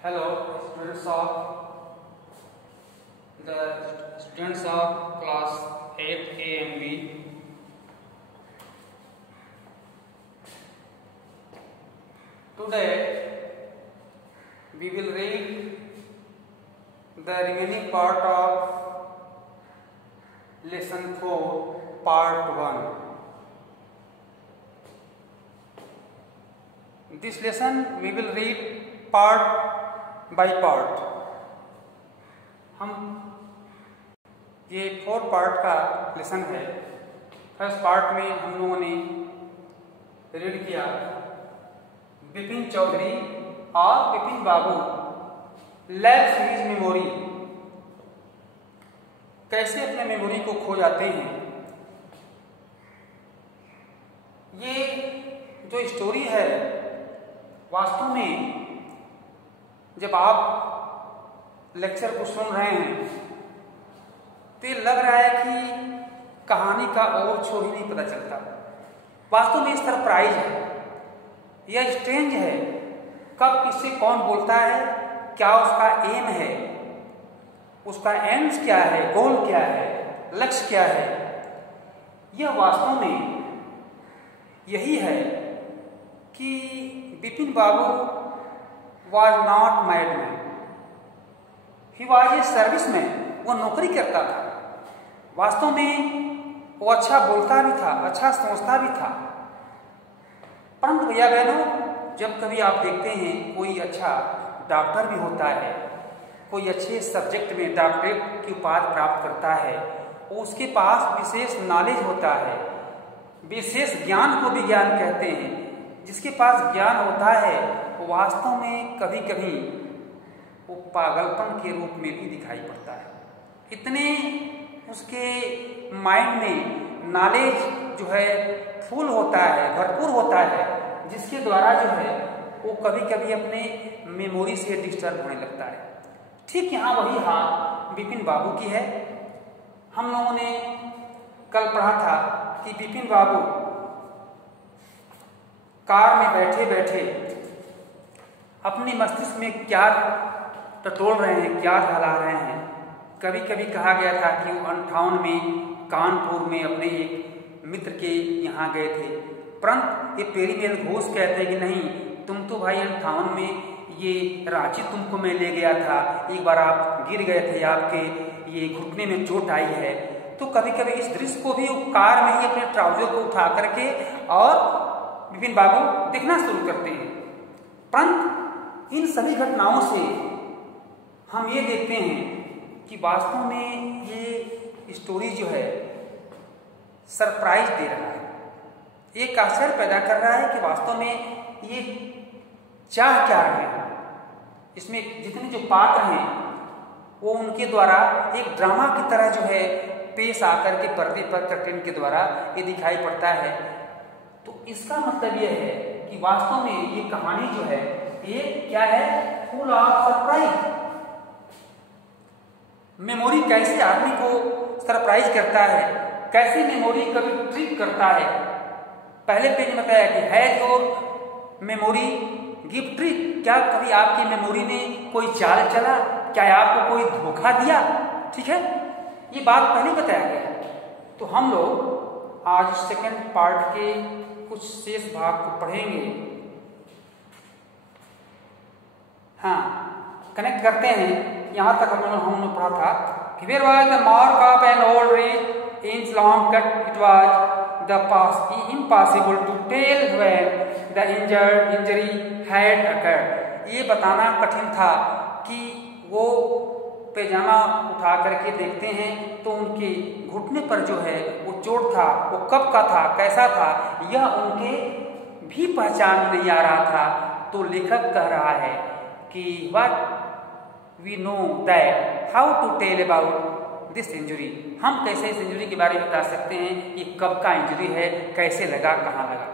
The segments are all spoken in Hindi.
Hello, students of class 8A and B. Today we will read the remaining part of lesson 4, part 1. This lesson we will read part by part. हम ये 4 पार्ट का लेसन है. फर्स्ट पार्ट में हम लोगों ने रीड किया बिपिन चौधरी और बिपिन बाबू लैप्स हिज मेमोरी, कैसे अपने मेमोरी को खो जाते हैं. ये जो स्टोरी है वास्तव में जब आप लेक्चर को सुन रहे हैं तो लग रहा है कि कहानी का और छोर ही नहीं पता चलता. वास्तव में सरप्राइज है, यह स्ट्रेंज है. कब किससे कौन बोलता है, क्या उसका एम है, उसका एम्स क्या है, गोल क्या है, लक्ष्य क्या है. यह वास्तव में यही है कि बिपिन बाबू was not madman, he was a serviceman. वो नौकरी करता था. वास्तव में वो अच्छा बोलता भी था, अच्छा सोचता भी था. परंतु भैया बहनों, जब कभी आप देखते हैं कोई अच्छा डॉक्टर भी होता है, कोई अच्छे सब्जेक्ट में डॉक्टरेट की उपाधि प्राप्त करता है, उसके पास विशेष नॉलेज होता है, विशेष ज्ञान को भी ज्ञान कहते हैं. जिसके पास ज्ञान होता है वो वास्तव में कभी कभी वो पागलपन के रूप में भी दिखाई पड़ता है. इतने उसके माइंड में नॉलेज जो है फुल होता है, भरपूर होता है, जिसके द्वारा जो है वो कभी कभी अपने मेमोरी से डिस्टर्ब होने लगता है. ठीक यहाँ वही हाल बिपिन बाबू की है. हम लोगों ने कल पढ़ा था कि बिपिन बाबू कार में बैठे बैठे अपने मस्तिष्क में क्या टटोल रहे हैं, क्या ढला रहे हैं. कभी कभी कहा गया था कि वो 58 में कानपुर में अपने एक मित्र के यहाँ गए थे. परंतु ये पेरीमेल घोष कहते हैं कि नहीं, तुम तो भाई 58 में ये रांची तुमको मैं ले गया था, एक बार आप गिर गए थे, आपके ये घुटने में चोट आई है. तो कभी कभी इस दृश्य को भी कार में ही अपने ट्राउजर को उठा करके और बिपिन बाबू देखना शुरू करते हैं. परंतु इन सभी घटनाओं से हम ये देखते हैं कि वास्तव में ये स्टोरी जो है सरप्राइज दे रहा है, एक आश्चर्य पैदा कर रहा है कि वास्तव में ये चाह क्या रहे हैं. इसमें जितने जो पात्र हैं वो उनके द्वारा एक ड्रामा की तरह जो है पेश आकर के पर्दे पर कर्टेन के द्वारा ये दिखाई पड़ता है. तो इसका मतलब यह है कि वास्तव में ये कहानी जो है ये क्या है, फुल ऑफ सरप्राइज. मेमोरी कैसे आदमी को सरप्राइज करता है, कैसे मेमोरी कभी ट्रिक करता है. पहले पेज में बताया कि है जो मेमोरी गिव ट्रिक. क्या कभी आपकी मेमोरी में कोई चाल चला, क्या आपको कोई धोखा दिया? ठीक है, ये बात पहले बताया गया. तो हम लोग आज सेकंड पार्ट के कुछ शेष भाग को पढ़ेंगे. हाँ, कनेक्ट करते हैं. यहाँ तक हम लोग पढ़ा था कि where was the mark of an old reed inch long cut. It was the pass impossible to tell when the injury had occurred. ये बताना कठिन था कि वो पैजामा उठा करके देखते हैं तो उनके घुटने पर जो है वो चोट था, वो कब का था, कैसा था, यह उनके भी पहचान नहीं आ रहा था. तो लेखक कह रहा है कि what we know that how to tell about this injury. हम कैसे इस इंजरी के बारे में बता सकते हैं, ये कब का इंजरी है, कैसे लगा, कहाँ लगा.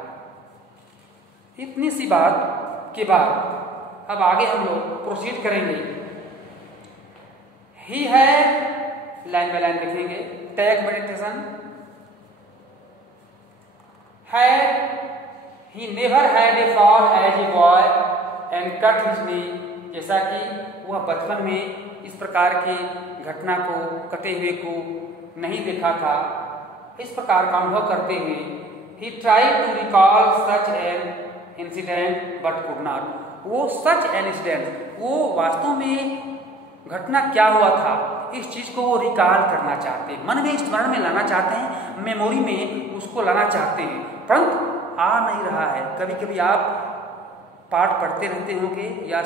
इतनी सी बात के बाद अब आगे हम लोग प्रोसीड करेंगे. ही है लाइन बाय लाइन लिखेंगे. टेक मेडिटेशन है. He never had a fall as a boy and cut his knee. जैसा कि वह बचपन में इस प्रकार की घटना को, कटे हुए को नहीं देखा था। इस प्रकार का अनुभव करते हुए he tried to recall such an incident but could not। वो such an incident, वो वास्तव में घटना क्या हुआ था, इस चीज को वो रिकॉल करना चाहते हैं, मन में स्मरण में लाना चाहते हैं, मेमोरी में उसको लाना चाहते हैं, परंतु आ नहीं रहा है। कभी कभी आप पाठ पढ़ते रहते होंगे या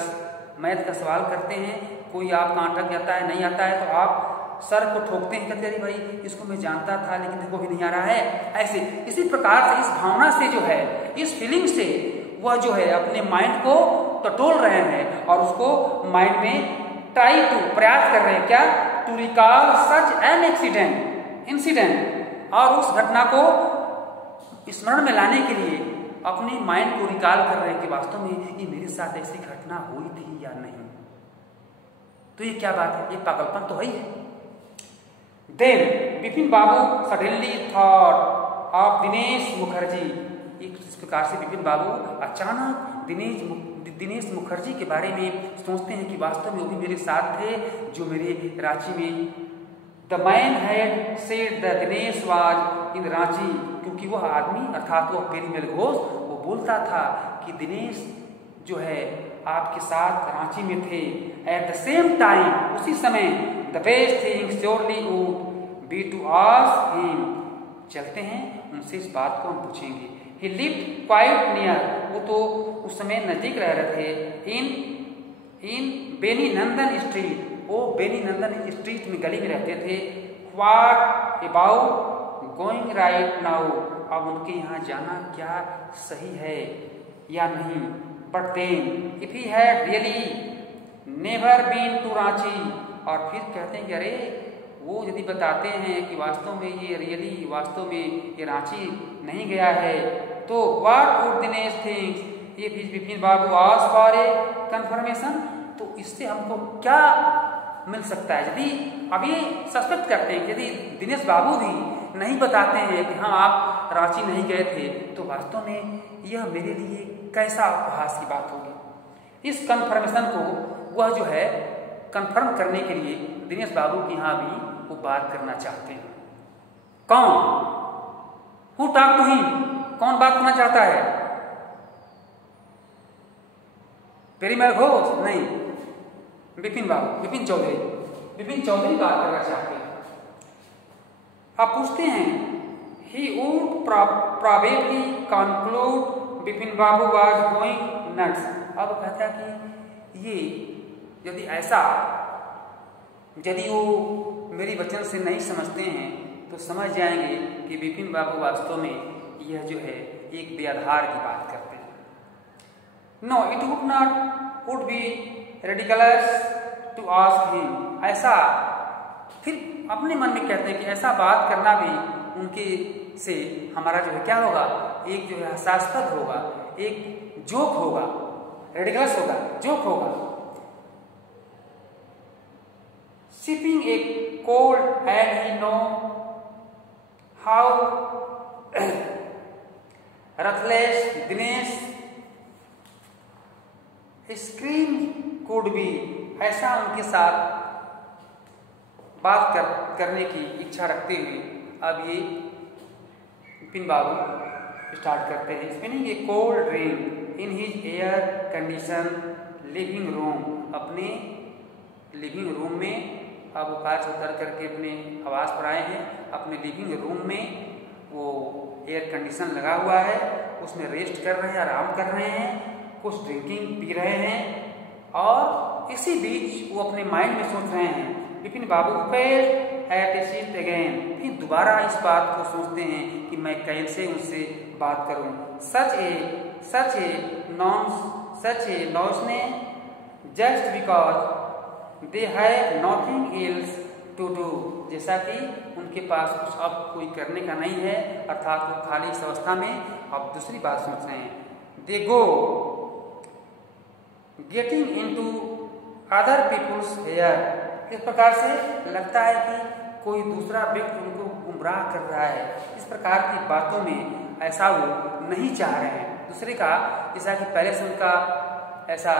मैथ का सवाल करते हैं, कोई आपका अटक जाता है, नहीं आता है, तो आप सर को ठोकते हैं, कहते अरे भाई इसको मैं जानता था लेकिन देखो भी नहीं आ रहा है। ऐसे इसी प्रकार से इस भावना से जो है, इस फीलिंग से वह जो है अपने माइंड को टटोल रहे हैं और उसको माइंड में ट्राई टू, प्रयास कर रहे हैं क्या, to recall such an incident, और उस घटना को स्मरण में लाने के लिए अपने माइंड को रिकॉल कर रहे हैं कि वास्तव में ये मेरे साथ ऐसी घटना हुई थी या नहीं। तो ये क्या बात है, ये पागलपन तो है ही है। Then Bipin Babu suddenly thought of Dinesh Mukherjee. इस प्रकार से बिपिन बाबू अचानक दिनेश मुखर्जी के बारे में सोचते हैं कि वास्तव में वो भी मेरे साथ थे जो मेरे रांची में। The man had said the Dinesh was in Ranchi, क्योंकि वह आदमी अर्थात वह पेरीमल घोष वो बोलता था कि दिनेश जो है आपके साथ रांची में थे। एट द सेम टाइम, उसी समय, the best thing surely would be to ask him, चलते हैं उनसे इस बात को हम पूछेंगे। ही लिव्ड क्वाइट नियर, वो तो उस समय नजदीक रह रहे थे। इन बेनी नंदन स्ट्रीट, वो बेनी नंदन स्ट्रीट में गली में रहते थे। What about going right now, अब उनके यहाँ जाना क्या सही है या नहीं। But then if he had really never been to Ranchi, और फिर कहते हैं कि अरे वो यदि बताते हैं कि वास्तव में ये रियली, वास्तव में ये रांची नहीं गया है, तो what would Dinesh thinks if Bipin Babu asked for a confirmation, तो इससे हमको क्या मिल सकता है। यदि अब ये सस्पेक्ट करते हैं कि यदि दिनेश बाबू भी नहीं बताते हैं कि हाँ आप रांची नहीं गए थे, तो वास्तव में यह मेरे लिए कैसा उपहास की बात होगी। इस कंफर्मेशन को वह जो है कंफर्म करने के लिए दिनेश बाबू के यहाँ भी वो बात करना चाहते हैं। कौन, हु टॉक टू हिम, कौन बात करना चाहता है, पेरीमल घोष नहीं, बिपिन बाबू, बिपिन चौधरी बात करना चाहते हैं। आप पूछते हैं he would probably conclude Bipin Babu was going nuts. अब कहता है कि ये यदि वो मेरी वचन से नहीं समझते हैं तो समझ जाएंगे कि बिपिन बाबू वास्तव में यह जो है एक बेआधार की बात करते हैं। No it would be ridiculous to ask him, ऐसा फिर अपने मन में कहते हैं कि ऐसा बात करना भी उनके से हमारा जो है क्या होगा, एक जो है हास्यास्पद होगा, एक जोक होगा, रिडिकुलस होगा, जोक होगा। Sipping a cold and he know how ruthless Dinesh scream could be, ऐसा उनके साथ बात करने की इच्छा रखते हुए अब ये बिपिन बाबू स्टार्ट करते हैं। Spinning A cold drink in his air condition living room, अपने लिविंग रूम में, अब वो कार से उतर करके अपने आवास पर आए हैं। अपने लिविंग रूम में वो एयर कंडीशन लगा हुआ है, उसमें रेस्ट कर रहे हैं, आराम कर रहे हैं, कुछ ड्रिंकिंग पी रहे हैं, और इसी बीच वो अपने माइंड में सोच रहे हैं। बिपिन बाबू फेल्ड एट ए सीट अगेन, फिर दोबारा इस बात को सोचते हैं कि मैं कैसे उनसे बात करूं। Such a nonsense just because they have nothing else to do, जैसा कि उनके पास कुछ अब कोई करने का नहीं है, अर्थात वो खाली इस अवस्था में अब दूसरी बात सोच रहे हैं। They go getting into other people's hair, इस प्रकार से लगता है कि कोई दूसरा व्यक्ति उनको गुमराह कर रहा है। इस प्रकार की बातों में ऐसा वो नहीं चाह रहे हैं दूसरे का, जैसा कि पहले से उनका ऐसा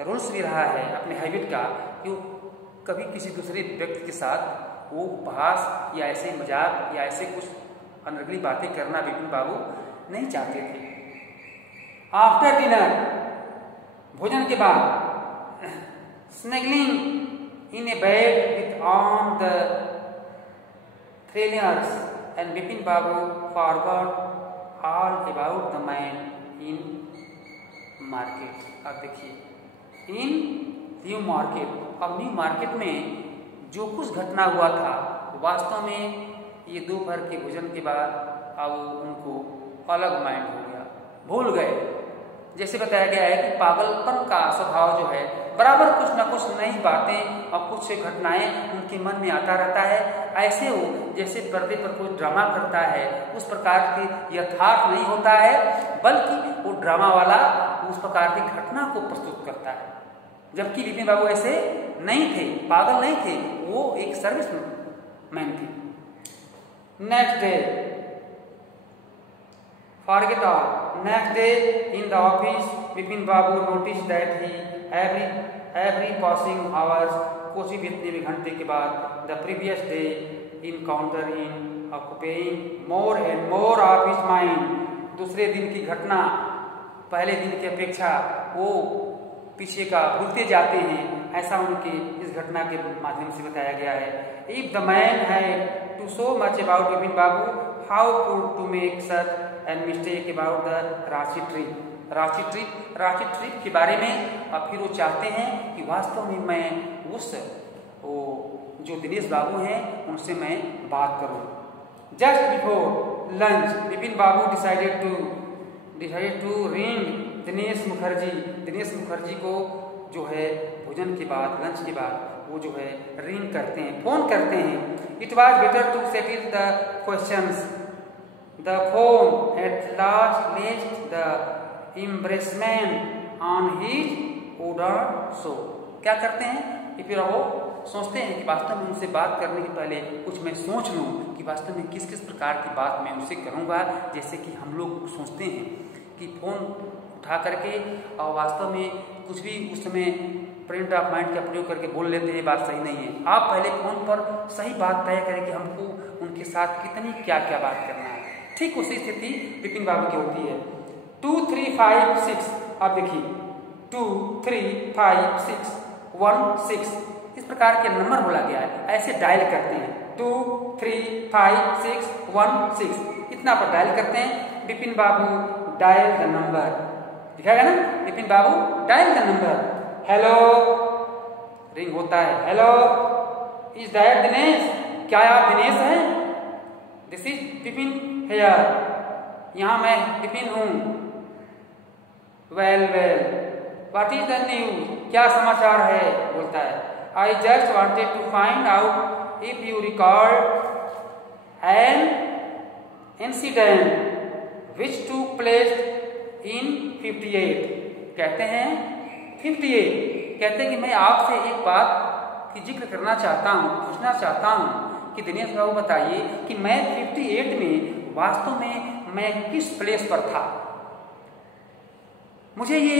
रूल्स भी रहा है अपने हैबिट का कि वो कभी किसी दूसरे व्यक्ति के साथ वो उपहास या ऐसे मजाक या ऐसे कुछ अनर्गली बातें करना विपिन बाबू नहीं चाहते थे। आफ्टर डिनर, भोजन के बाद, snuggling in a bed with on the thrillers and Vipin Babu forgot all about the man in market. अब देखिए, इन न्यू मार्केट, अब न्यू मार्केट में जो कुछ घटना हुआ था वास्तव में ये दोपहर के भोजन के बाद अब उनको अलग माइंड हो गया, भूल गए। जैसे बताया गया है कि पागलपन का स्वभाव जो है बराबर कुछ ना कुछ नई बातें और कुछ घटनाएं उनके मन में आता रहता है। ऐसे हो जैसे पर्दे पर कोई ड्रामा करता है, उस प्रकार की यथार्थ नहीं होता है, बल्कि वो ड्रामा वाला उस प्रकार की घटना को प्रस्तुत करता है। जबकि विपिन बाबू ऐसे नहीं थे, पागल नहीं थे, वो एक सर्विस मैन थे। Next day, forget all. Next day in the office, Bipin Babu noticed that he every passing hours, कुछ भी बीतने में घंटे के बाद, the previous day encounter in occupying more and more of his mind. दूसरे दिन की घटना पहले दिन की अपेक्षा वो पीछे का भूलते जाते हैं, ऐसा उनके इस घटना के माध्यम से बताया गया है। If the man had to so much about Bipin Babu, how could to make such and mistake about the Ranchi trip. Ranchi trip के बारे में अब फिर वो चाहते हैं कि वास्तव में मैं उस वो जो दिनेश बाबू हैं उनसे मैं बात करूं। Just before lunch Vipin Babu decided to ring Dinesh Mukherjee को जो है भोजन के बाद, लंच के बाद वो जो है रिंग करते हैं, फोन करते हैं। It was better to settle the questions. The phone at last reached the embarrassment on his wooden show। क्या करते हैं कि फिर वो सोचते हैं कि वास्तव में उनसे बात करने के पहले कुछ मैं सोच लूं कि वास्तव में किस किस प्रकार की बात मैं उनसे करूंगा। जैसे कि हम लोग सोचते हैं कि फोन उठा करके और वास्तव में कुछ भी उस समय प्रिंट ऑफ माइंड का प्रयोग करके बोल लेते हैं, बात सही नहीं है। आप पहले फोन पर सही बात तय करें कि हमको उनके साथ कितनी क्या क्या बात करना है। ठीक उसी स्थिति विपिन बाबू की होती है। 2 3 5 6, आप देखिए 2 3 5 6 1 6 इस प्रकार के नंबर बोला गया है, ऐसे डायल करते हैं। 2 3 5 6 1 6 इतना पर डायल करते हैं। Vipin Babu dial the number, दिखाएगा ना, Vipin Babu dial the number. Hello, ring होता है। Hello, is that Dinesh? क्या आप दिनेश हैं? दिस इज विपिन हेयर, यहाँ मैं विपिन हूँ। Well what is the news? क्या समाचार है? बोलता है। I just wanted to find out if you record an incident which took place इन 58। कहते हैं 58, कहते हैं कि मैं आपसे एक बात की जिक्र करना चाहता हूँ, पूछना चाहता हूँ कि दिनेश बाबू बताइए कि मैं 58 में वास्तव में मैं किस प्लेस पर था। मुझे ये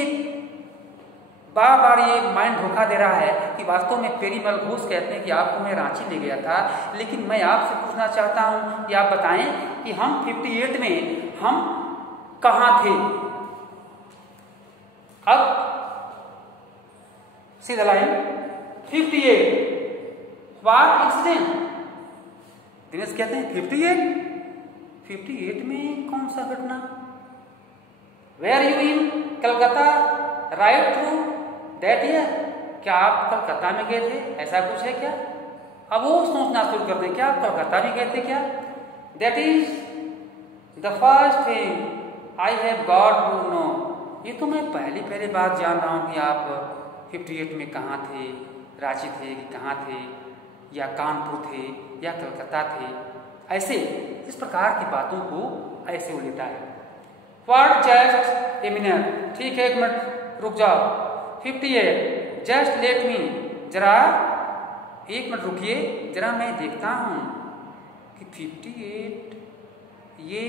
बार बार ये माइंड धोखा दे रहा है कि वास्तव में पेरीमल घोष कहते हैं कि आपको मैं रांची ले गया था, लेकिन मैं आपसे पूछना चाहता हूं कि आप बताएं कि हम 58 में हम कहां थे। अब सीधा लाइन 58 व्हाट इंसिडेंट। दिनेश कहते हैं 58 में कौन सा घटना? Were you in Calcutta right through that year? क्या आप कलकत्ता में गए थे? ऐसा कुछ है क्या? अब वो सोचना शुरू कर दें, क्या आप कलकत्ता में गए थे क्या? That is the first thing I have got to know. ये तो मैं पहली बार जान रहा हूँ कि आप 58 में कहाँ थे, रांची थे कि कहाँ थे, या कानपुर थे या कलकत्ता थे। ऐसे इस प्रकार की बातों को ऐसे वो लेता है। व्हाट जस्ट ए मिनट, ठीक है एक मिनट रुक जाओ। 58 जस्ट लेट मी, जरा एक मिनट रुकिए, जरा मैं देखता हूँ कि 58 ये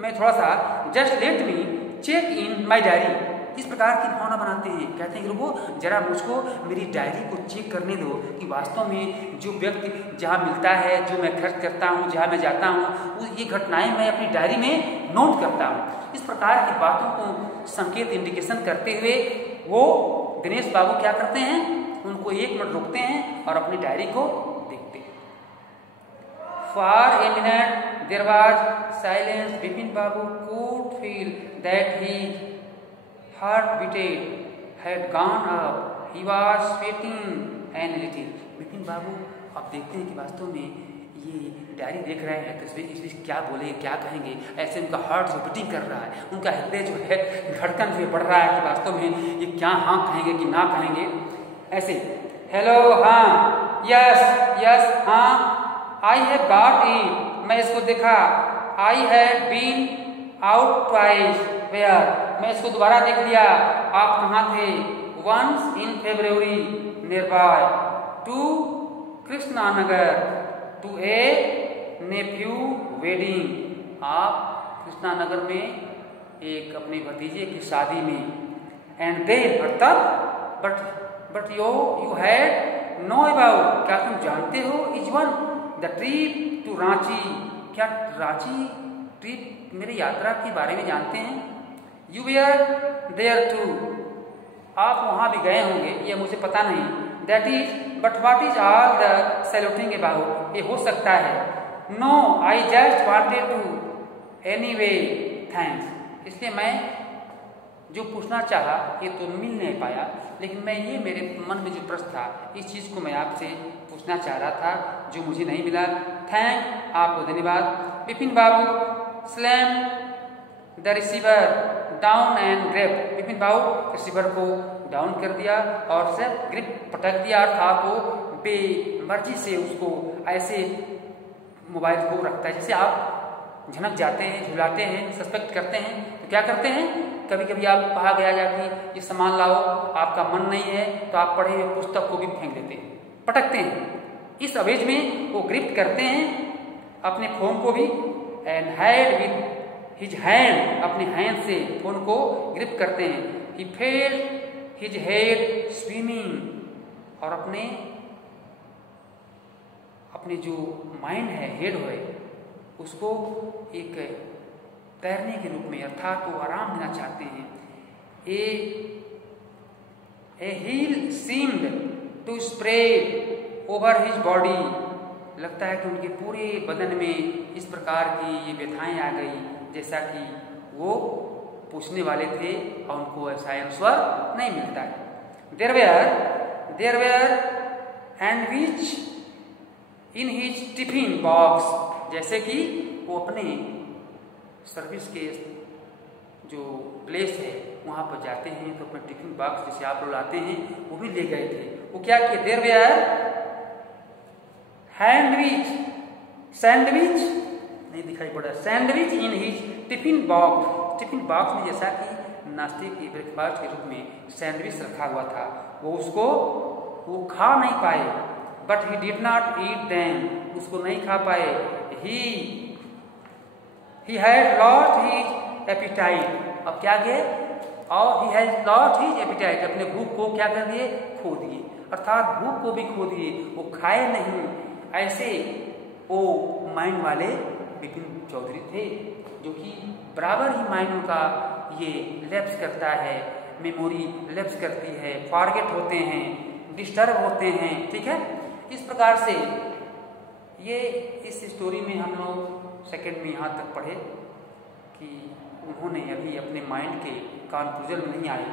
मैं थोड़ा सा just let me check in my diary, इस प्रकार की भावना बनाते हैं। कहते हैं कि रुको जरा मुझको मेरी डायरी को चेक करने दो कि वास्तव में जो व्यक्ति जहाँ मिलता है, जो मैं खर्च करता हूँ, जहाँ मैं जाता हूँ, ये घटनाएं मैं अपनी डायरी में नोट करता हूँ। इस प्रकार की बातों को संकेत इंडिकेशन करते हुए वो दिनेश बाबू क्या करते हैं, उनको 1 मिनट रोकते हैं और अपनी डायरी को देखते हैं। For a minute there was silence. Bipin Babu could feel that his heartbeat had gone up. He was sweating a little. Bipin Babu अब देखते हैं कि वास्तव में ये डायरी देख रहे हैं तो इसमें क्या बोले, क्या कहेंगे। ऐसे उनका हार्ट जो बीटिंग कर रहा है, उनका हृदय जो है धड़कन से बढ़ रहा है कि वास्तव में ये क्या हाँ कहेंगे कि ना कहेंगे। ऐसे हेलो, हाँ, यस यस, हाँ, आई हैव गॉट इट, मैं इसको देखा। I have been out twice. Where, मैं इसको दोबारा देख लिया। आप कहाँ थे? Once in February near by to Krishnanagar to a nephew wedding. आप कृष्णानगर में एक अपने भतीजे की शादी में। एंड देन, और तब, but you had know about, क्या तुम जानते हो, is one the trip to Ranchi, क्या रांची ट्रिप मेरी यात्रा के बारे में जानते हैं? यू वेयर देयर टू, आप वहाँ भी गए होंगे, ये मुझे पता नहीं। That is, but what is all the saluting about, ये हो सकता है। No, I just wanted to anyway, thanks. इसलिए मैं जो पूछना चाहा ये तो मिल नहीं पाया, लेकिन मैं ये मेरे मन में जो प्रश्न था इस चीज़ को मैं आपसे पूछना चाह रहा था जो मुझे नहीं मिला। थैंक, आपको धन्यवाद। Bipin Babu slam the receiver down and grip. Bipin Babu receiver को डाउन कर दिया और उसे ग्रिप पटक दिया, अर्थात वो बेमर्जी से उसको ऐसे मोबाइल को रखता है जैसे आप झनक जाते हैं, झुलाते हैं, सस्पेक्ट करते हैं तो क्या करते हैं, कभी कभी आप कहा गया जाती ये सामान लाओ, आपका मन नहीं है तो आप पढ़े हुए पुस्तक को भी फेंक देते हैं, पटकते हैं। इस अवेज में वो ग्रिप करते हैं अपने फोन को भी, and had with his hand, अपने हैंड से फोन को ग्रिप करते हैं। He felt his head swimming, और अपने जो माइंड है, हेड है, उसको एक तैरने के रूप में, अर्थात वो आराम देना चाहते हैं। A heel seemed to spread over his body, लगता है कि उनके पूरे बदन में इस प्रकार की ये व्यथाएं आ गई जैसा कि वो पूछने वाले थे और उनको ऐसा आंसर नहीं मिलता है। There were sandwich in his tiffin box, जैसे कि वो अपने सर्विस के जो प्लेस है वहाँ पर जाते हैं तो अपने टिफिन बॉक्स जैसे आप लोग लाते हैं वो भी ले गए थे। वो क्या किए, देयर वेयर सैंडविच नहीं दिखाई पड़ा, sandwich in his tiffin box. Tiffin box में जैसा कि नाश्ते की ब्रेकफास्ट के रूप में सैंडविच रखा हुआ था, वो खा नहीं पाए। But he did not eat them, उसको नहीं खा पाए। He had lost his appetite, अब क्या किए, और he has lost his appetite, अपने भूख को क्या कर दिए, खो दिए, अर्थात भूख को भी खो दिए, वो खाए नहीं। ऐसे वो माइंड वाले बिपिन चौधरी थे जो कि बराबर ही माइंड का ये लैप्स करता है, मेमोरी लैप्स करती है, फॉरगेट होते हैं, डिस्टर्ब होते हैं, ठीक है। इस प्रकार से ये इस स्टोरी में हम लोग सेकंड में यहाँ तक पढ़े कि उन्होंने अभी अपने माइंड के कंक्लूजन में नहीं आए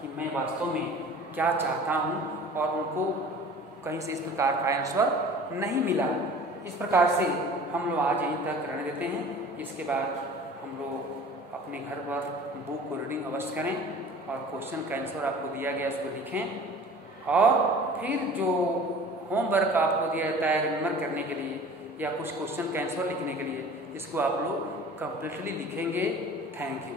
कि मैं वास्तव में क्या चाहता हूँ, और उनको कहीं से इस प्रकार का आंसर नहीं मिला। इस प्रकार से हम लोग आज यहीं तक रहने देते हैं। इसके बाद हम लोग अपने घर पर बुक को रीडिंग अवश्य करें और क्वेश्चन का आंसर आपको दिया गया उसको लिखें, और फिर जो होमवर्क आपको दिया जाता है रिमेम्बर करने के लिए या कुछ क्वेश्चन का आंसर लिखने के लिए, इसको आप लोग कंप्लीटली लिखेंगे। Thank you.